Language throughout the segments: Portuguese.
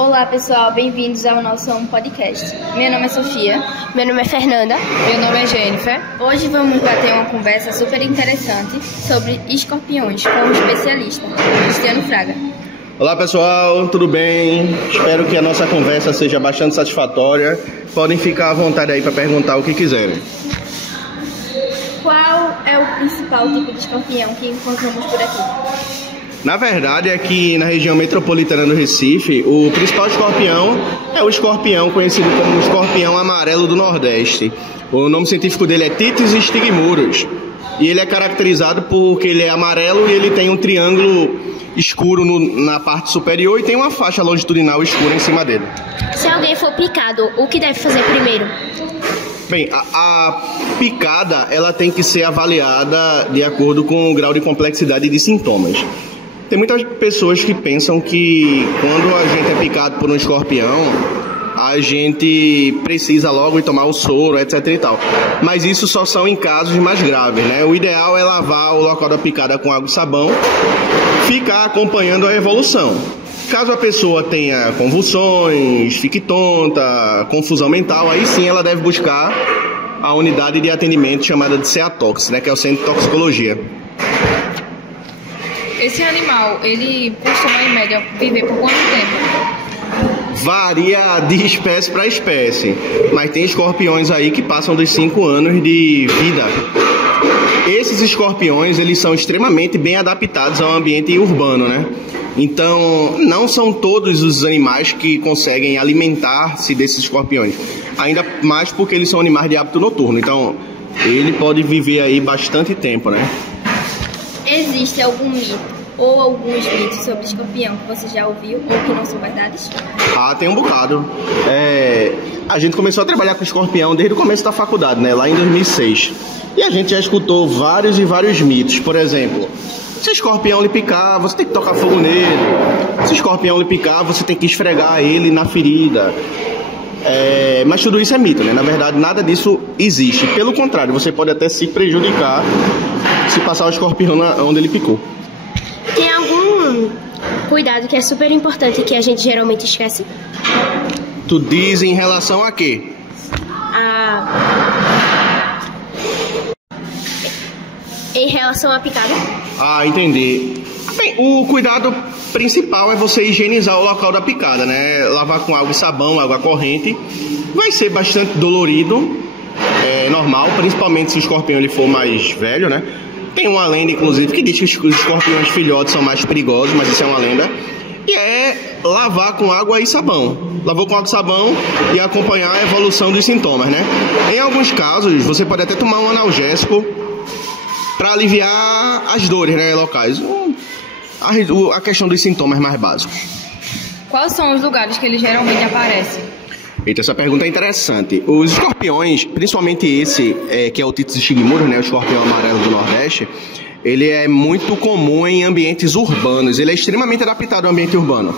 Olá pessoal, bem-vindos ao nosso podcast. Meu nome é Sofia. Meu nome é Fernanda. Meu nome é Jennifer. Hoje vamos bater uma conversa super interessante sobre escorpiões com um especialista, Cristiano Fraga. Olá pessoal, tudo bem? Espero que a nossa conversa seja bastante satisfatória. Podem ficar à vontade aí para perguntar o que quiserem. Qual é o principal tipo de escorpião que encontramos por aqui? Na verdade, aqui na região metropolitana do Recife, o principal escorpião é o escorpião conhecido como o escorpião amarelo do Nordeste. O nome científico dele é Titis stigmurus. E ele é caracterizado porque ele é amarelo e ele tem um triângulo escuro na parte superior e tem uma faixa longitudinal escura em cima dele. Se alguém for picado, o que deve fazer primeiro? Bem, a picada ela tem que ser avaliada de acordo com o grau de complexidade de sintomas. Tem muitas pessoas que pensam que quando a gente é picado por um escorpião, a gente precisa logo ir tomar o soro, etc e tal. Mas isso só são em casos mais graves, né? O ideal é lavar o local da picada com água e sabão, ficar acompanhando a evolução. Caso a pessoa tenha convulsões, fique tonta, confusão mental, aí sim ela deve buscar a unidade de atendimento chamada de CEATOX, né? Que é o Centro de Toxicologia. Esse animal, ele costuma, em média, viver por quanto tempo? Varia de espécie para espécie, mas tem escorpiões aí que passam dos 5 anos de vida. Esses escorpiões, eles são extremamente bem adaptados ao ambiente urbano, né? Então, não são todos os animais que conseguem alimentar-se desses escorpiões. Ainda mais porque eles são animais de hábito noturno, então ele pode viver aí bastante tempo, né? Existe algum mito ou alguns mitos sobre escorpião que você já ouviu ou que não são verdades? Ah, tem um bocado. A gente começou a trabalhar com escorpião desde o começo da faculdade, né? Lá em 2006. E a gente já escutou vários e vários mitos. Por exemplo, se escorpião lhe picar, você tem que tocar fogo nele. Se escorpião lhe picar, você tem que esfregar ele na ferida. Mas tudo isso é mito, né? Na verdade, nada disso existe. Pelo contrário, você pode até se prejudicar se passar o escorpião onde ele picou. Tem algum cuidado que é super importante que a gente geralmente esquece? Tu diz em relação a quê? Em relação à picada? Ah, entendi. Bem, o cuidado principal é você higienizar o local da picada, né? Lavar com água e sabão, água corrente. Vai ser bastante dolorido, normal, principalmente se o escorpião ele for mais velho, né? Tem uma lenda, inclusive, que diz que os escorpiões filhotes são mais perigosos, mas isso é uma lenda. E é lavar com água e sabão. Lavou com água e sabão e acompanhar a evolução dos sintomas, né? Em alguns casos, você pode até tomar um analgésico para aliviar as dores, né, locais. A questão dos sintomas mais básicos. Quais são os lugares que ele geralmente aparece? Eita, essa pergunta é interessante. Os escorpiões, principalmente esse, que é o Titis stigmurus, né, o escorpião amarelo do Nordeste, ele é muito comum em ambientes urbanos. Ele é extremamente adaptado ao ambiente urbano.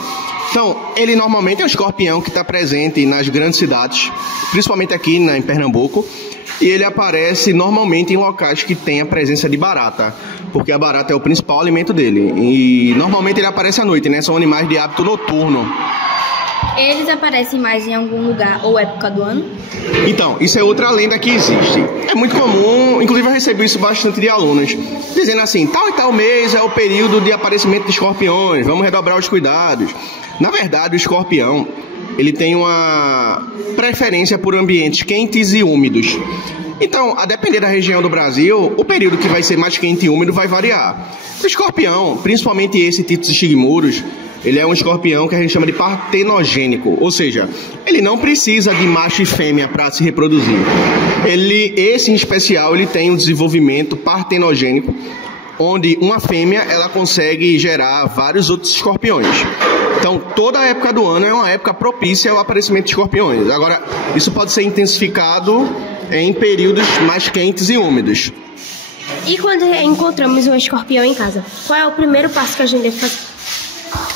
Então, ele normalmente é um escorpião que está presente nas grandes cidades, principalmente aqui em Pernambuco, e ele aparece normalmente em locais que tem a presença de barata, porque a barata é o principal alimento dele. E normalmente ele aparece à noite, né? São animais de hábito noturno. Eles aparecem mais em algum lugar ou época do ano? Então, isso é outra lenda que existe. É muito comum, inclusive eu recebi isso bastante de alunos, dizendo assim, tal e tal mês é o período de aparecimento de escorpiões, vamos redobrar os cuidados. Na verdade, o escorpião, ele tem uma preferência por ambientes quentes e úmidos. Então, a depender da região do Brasil, o período que vai ser mais quente e úmido vai variar. O escorpião, principalmente esse Titis stigmurus, ele é um escorpião que a gente chama de partenogênico, ou seja, ele não precisa de macho e fêmea para se reproduzir. Esse em especial, ele tem um desenvolvimento partenogênico, onde uma fêmea ela consegue gerar vários outros escorpiões. Então, toda a época do ano é uma época propícia ao aparecimento de escorpiões. Agora, isso pode ser intensificado em períodos mais quentes e úmidos. E quando encontramos um escorpião em casa, qual é o primeiro passo que a gente deve fazer?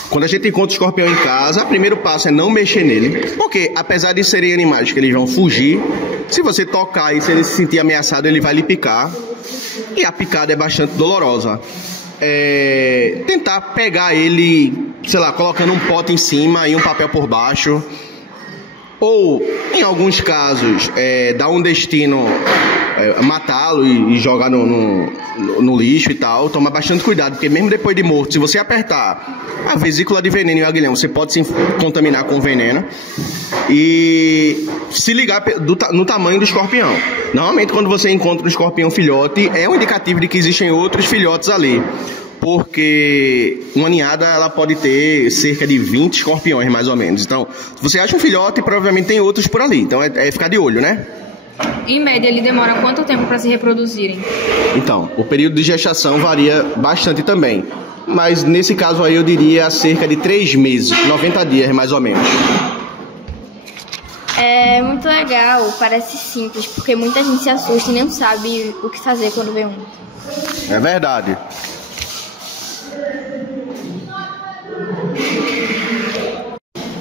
Quando a gente encontra o escorpião em casa, o primeiro passo é não mexer nele, porque apesar de serem animais que eles vão fugir, se você tocar e se ele se sentir ameaçado, ele vai lhe picar, e a picada é bastante dolorosa. Tentar pegar ele sei lá, colocando um pote em cima e um papel por baixo. Ou, em alguns casos, dar um destino, matá-lo e jogar no lixo e tal. Toma bastante cuidado, porque mesmo depois de morto, se você apertar a vesícula de veneno e o aguilhão, você pode se contaminar com veneno. E se ligar no tamanho do escorpião. Normalmente, quando você encontra um escorpião filhote, é um indicativo de que existem outros filhotes ali. Porque uma ninhada ela pode ter cerca de 20 escorpiões, mais ou menos. Então, se você acha um filhote, provavelmente tem outros por ali. Então, é ficar de olho, né? Em média, ele demora quanto tempo para se reproduzirem? Então, o período de gestação varia bastante também. Mas, nesse caso aí, eu diria cerca de 3 meses, 90 dias, mais ou menos. É muito legal, parece simples, porque muita gente se assusta e não sabe o que fazer quando vê um. É verdade.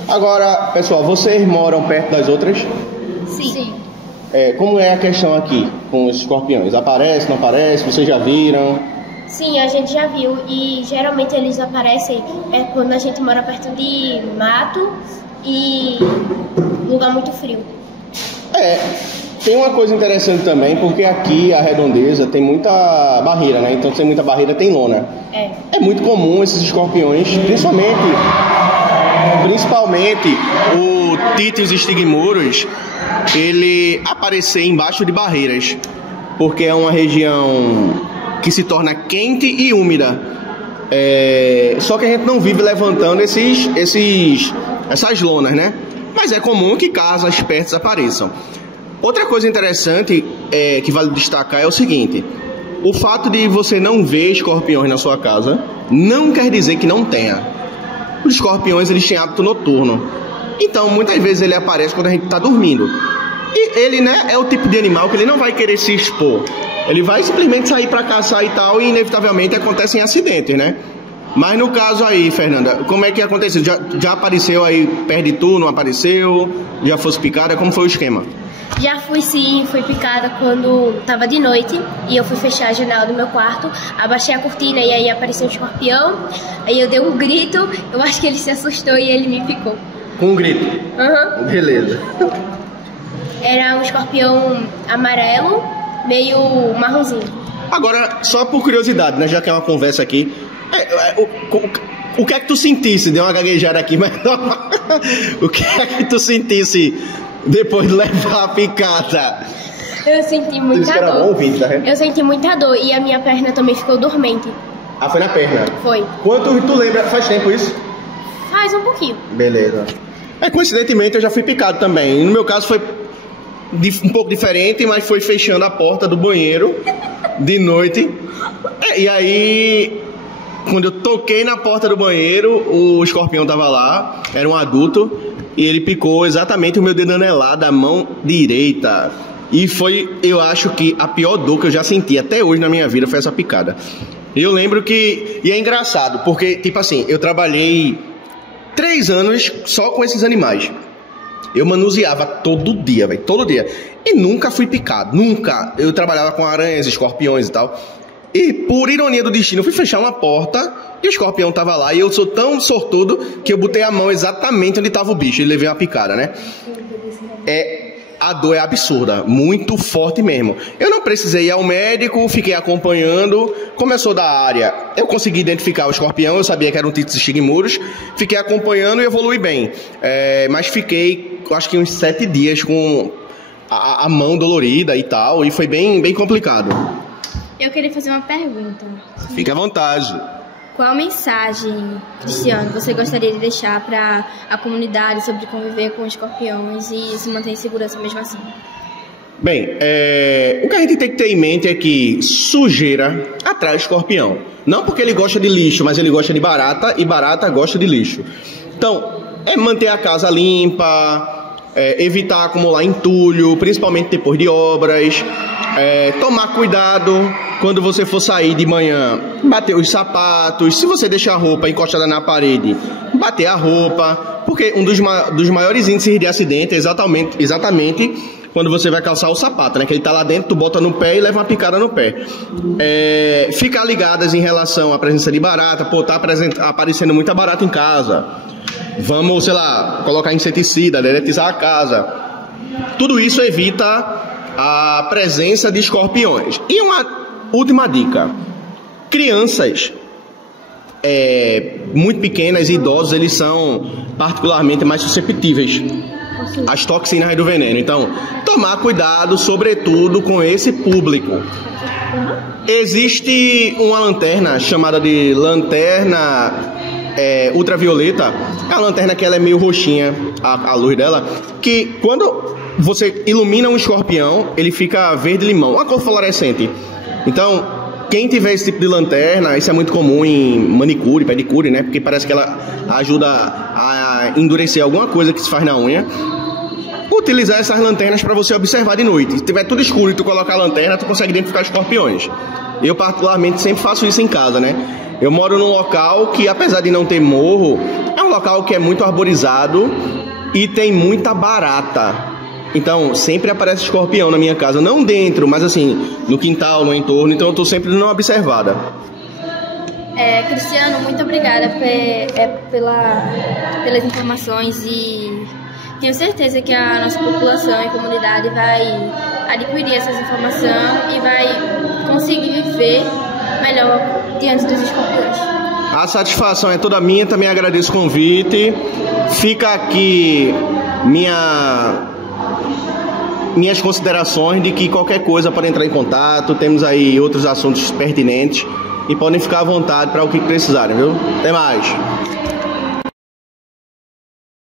Agora, pessoal, vocês moram perto das outras? Sim. Como é a questão aqui com os escorpiões? Aparece, não aparece? Vocês já viram? Sim, a gente já viu e geralmente eles aparecem quando a gente mora perto de mato e lugar muito frio. Tem uma coisa interessante também, porque aqui a redondeza tem muita barreira, né? Então, se tem muita barreira, tem lona. É muito comum esses escorpiões, principalmente o Titius stigmurus, ele aparecer embaixo de barreiras, porque é uma região que se torna quente e úmida. Só que a gente não vive levantando essas lonas, né? Mas é comum que casas perto apareçam. Outra coisa interessante que vale destacar é o seguinte: o fato de você não ver escorpiões na sua casa não quer dizer que não tenha. Os escorpiões, eles têm hábito noturno. Então, muitas vezes ele aparece quando a gente está dormindo. E ele, né, é o tipo de animal que ele não vai querer se expor. Ele vai simplesmente sair para caçar e tal, e inevitavelmente acontecem acidentes, né? Mas no caso aí, Fernanda, como é que aconteceu? Já apareceu aí perto de tu, não apareceu? Já fosse picada? Como foi o esquema? Já fui sim, fui picada quando tava de noite e eu fui fechar a janela do meu quarto, abaixei a cortina e aí apareceu um escorpião, aí eu dei um grito, eu acho que ele se assustou e ele me picou. Com um grito? Uhum. Beleza. Era um escorpião amarelo, meio marronzinho. Agora, só por curiosidade, né, já que é uma conversa aqui, o que é que tu sentisse? Deu uma gaguejada aqui, mas o que é que tu sentisse depois de levar a picada? Eu senti muita dor. Ouvinte, tá? Eu senti muita dor e a minha perna também ficou dormente. Ah, foi na perna? Foi. Quanto tu lembra? Faz tempo isso? Faz um pouquinho. Beleza. Coincidentemente eu já fui picado também. No meu caso foi um pouco diferente, mas foi fechando a porta do banheiro de noite. E aí, quando eu toquei na porta do banheiro, o escorpião tava lá, era um adulto, e ele picou exatamente o meu dedo anelar da mão direita. E foi, eu acho que a pior dor que eu já senti até hoje na minha vida foi essa picada. E eu lembro que... E é engraçado, porque, tipo assim, eu trabalhei 3 anos só com esses animais. Eu manuseava todo dia, velho, todo dia. E nunca fui picado, nunca. Eu trabalhava com aranhas, escorpiões e tal. E, por ironia do destino, eu fui fechar uma porta e o escorpião tava lá. E eu sou tão sortudo que eu botei a mão exatamente onde tava o bicho e levei uma picada, né? A dor é absurda, muito forte mesmo. Eu não precisei ir ao médico, fiquei acompanhando. Como eu sou da área, eu consegui identificar o escorpião, eu sabia que era um Titius stigmurus. Fiquei acompanhando e evolui bem. Mas fiquei, acho que uns 7 dias com a mão dolorida e tal, e foi bem complicado. Eu queria fazer uma pergunta. Fique à vontade. Qual mensagem, Cristiano, você gostaria de deixar para a comunidade sobre conviver com escorpiões e se manter em segurança mesmo assim? Bem, o que a gente tem que ter em mente é que sujeira atrai escorpião. Não porque ele gosta de lixo, mas ele gosta de barata e barata gosta de lixo. Então, manter a casa limpa, evitar acumular entulho, principalmente depois de obras, tomar cuidado quando você for sair de manhã, bater os sapatos. Se você deixar a roupa encostada na parede, bater a roupa, porque um dos maiores índices de acidente é exatamente quando você vai calçar o sapato, né? Que ele tá lá dentro, tu bota no pé e leva uma picada no pé. Ficar ligadas em relação à presença de barata. Pô, tá aparecendo muita barata em casa. Vamos, sei lá, colocar inseticida, deletizar a casa. Tudo isso evita a presença de escorpiões. E uma última dica. Crianças muito pequenas e idosos, eles são particularmente mais susceptíveis às toxinas do veneno. Então, tomar cuidado, sobretudo, com esse público. Existe uma lanterna chamada de lanterna ultravioleta. É uma lanterna que ela é meio roxinha, a luz dela, que quando você ilumina um escorpião, ele fica verde-limão, uma cor fluorescente. Então, quem tiver esse tipo de lanterna, isso é muito comum em manicure, pedicure, né? Porque parece que ela ajuda a endurecer alguma coisa que se faz na unha. Utilizar essas lanternas para você observar de noite. Se tiver tudo escuro e tu colocar a lanterna, tu consegue identificar escorpiões. Eu particularmente sempre faço isso em casa, né? Eu moro num local que, apesar de não ter morro, é um local que é muito arborizado e tem muita barata. Então, sempre aparece escorpião na minha casa. Não dentro, mas assim, no quintal, no entorno. Então, eu tô sempre dando uma observada. Cristiano, muito obrigada pelas informações e tenho certeza que a nossa população e comunidade vai adquirir essas informações e vai conseguir viver melhor diante dos escorpiões. A satisfação é toda minha, também agradeço o convite. Fica aqui minhas considerações de que qualquer coisa pode entrar em contato, temos aí outros assuntos pertinentes e podem ficar à vontade para o que precisarem, viu? Até mais!